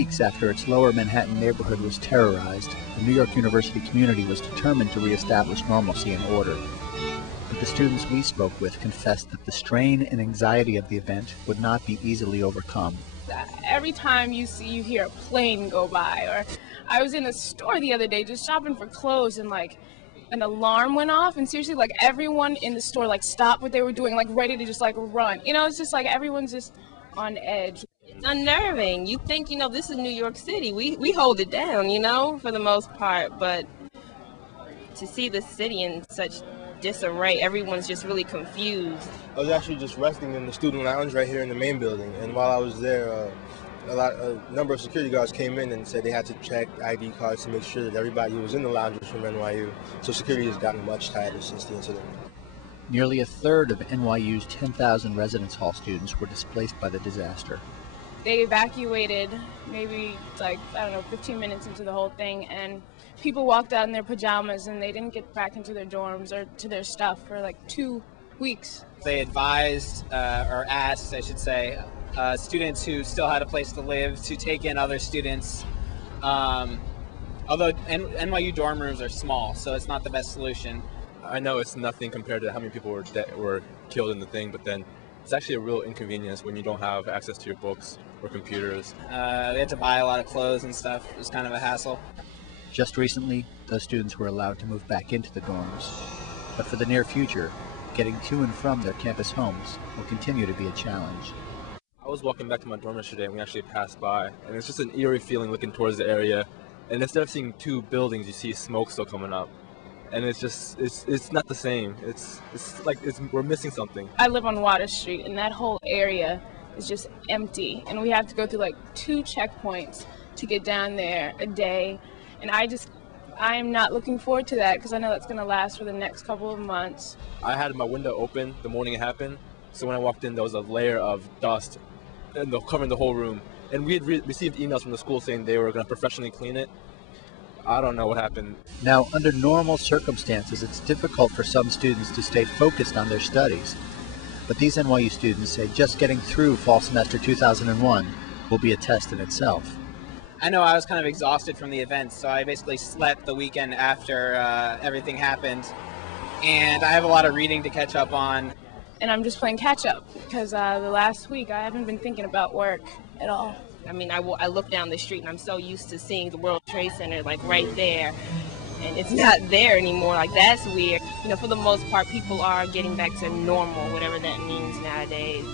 weeks after its lower Manhattan neighborhood was terrorized, the New York University community was determined to reestablish normalcy and order. But the students we spoke with confessed that the strain and anxiety of the event would not be easily overcome. Every time you hear a plane go by, or I was in a store the other day just shopping for clothes, and like an alarm went off, and seriously, like everyone in the store like stopped what they were doing, like ready to just like run. You know, it's just like everyone's just on edge. It's unnerving. You think, this is New York City. We hold it down, for the most part, but to see the city in such disarray, everyone's just really confused. I was actually just resting in the student lounge right here in the main building, and while I was there, a number of security guards came in and said they had to check ID cards to make sure that everybody who was in the lounge was from NYU. So security has gotten much tighter since the incident. Nearly a third of NYU's 10,000 residence hall students were displaced by the disaster. They evacuated maybe 15 minutes into the whole thing, and people walked out in their pajamas and they didn't get back into their dorms or to their stuff for like 2 weeks. They advised, or asked, I should say, students who still had a place to live to take in other students. Although NYU dorm rooms are small, so it's not the best solution. I know it's nothing compared to how many people were killed in the thing, but then it's actually a real inconvenience when you don't have access to your books or computers. We had to buy a lot of clothes and stuff. It was kind of a hassle. Just recently, those students were allowed to move back into the dorms. But for the near future, getting to and from their campus homes will continue to be a challenge. I was walking back to my dorm yesterday and we actually passed by, and it's just an eerie feeling looking towards the area. And instead of seeing two buildings, you see smoke still coming up. And it's just, it's not the same. It's like we're missing something. I live on Water Street, and that whole area is just empty. And we have to go through like 2 checkpoints to get down there a day. And I am not looking forward to that, because I know that's going to last for the next couple of months. I had my window open the morning it happened, so when I walked in, there was a layer of dust covering the whole room. And we had received emails from the school saying they were going to professionally clean it. I don't know what happened. Now, under normal circumstances, it's difficult for some students to stay focused on their studies. But these NYU students say just getting through fall semester 2001 will be a test in itself. I know I was kind of exhausted from the event, so I basically slept the weekend after everything happened. And I have a lot of reading to catch up on. And I'm just playing catch up, because the last week I haven't been thinking about work at all. I mean, I look down the street and I'm so used to seeing the World Trade Center like right there, and it's not there anymore. Like, that's weird. For the most part, people are getting back to normal, whatever that means nowadays.